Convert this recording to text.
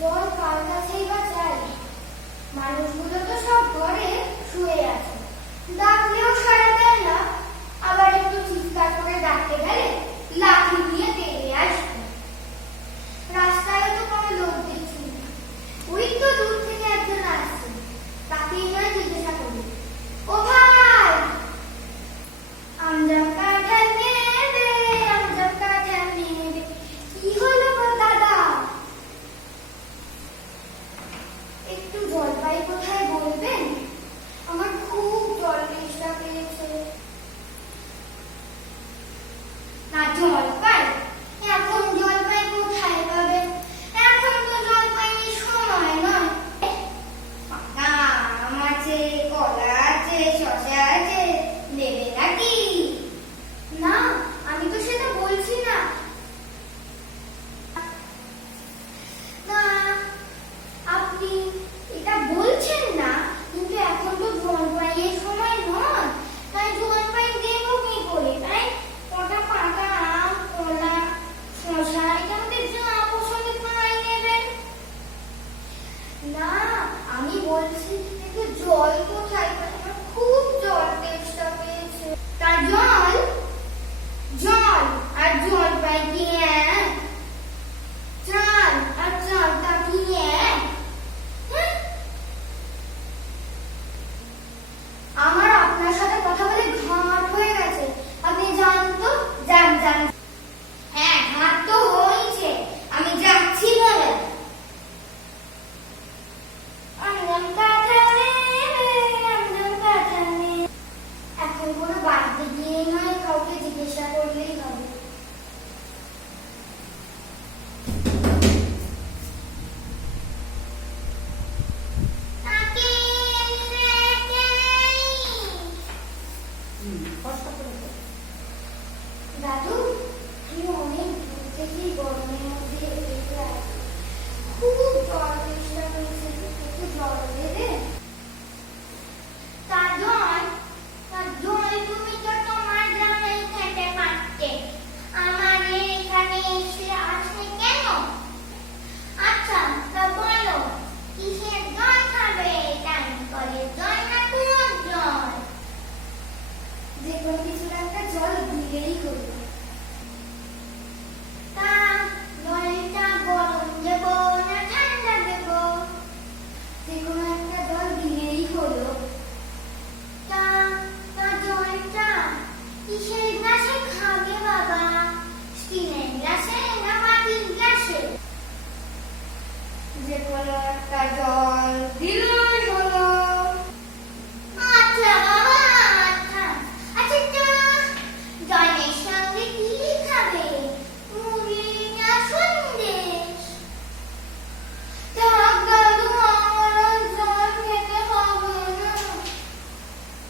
জল কার কাছেই বা চাই? মানুষগুলো তো সব ঘরে শুয়ে আছে, ডাকলেও সাড়া দেয় না। আবার একটু চিৎকার করে ডাকতে গেলে লাঠি দিয়ে তেড়ে আসবে। রাস্তায় তো কোনো লোক দেখছি না। ওই তো দূর থেকে একজন আসছে, তাকেই নয় জিজ্ঞাসা করি, ও ভাই, আমজাম কাঁঠাল নেবে? আমজাম কাঁঠাল নেবে? কি হলো গো দাদা? একটু জলপাই কোথায় বলবেন? আমার খুব জল তেষ্টা পেয়েছে। না জলপাই? এখন জলপাই কোথায় পাবেন? এখন তো জলপাইয়ের সময় নয়। পাকা আম আছে, কলা আছে, শসা আছে, নেবে নাকি? না, আমি তো সেটা বলছি না। না, আপনি এটা বলছেন না, কিন্তু এখন তো জলপাইয়ের সময় নয়। তাই জলপাই দেবো কি করে? তাই কটা পাকা আম, কলা, শসা এটা আমাদের যা পছন্দ তাই নেবেন। না, আমি বলছি একটু জল তো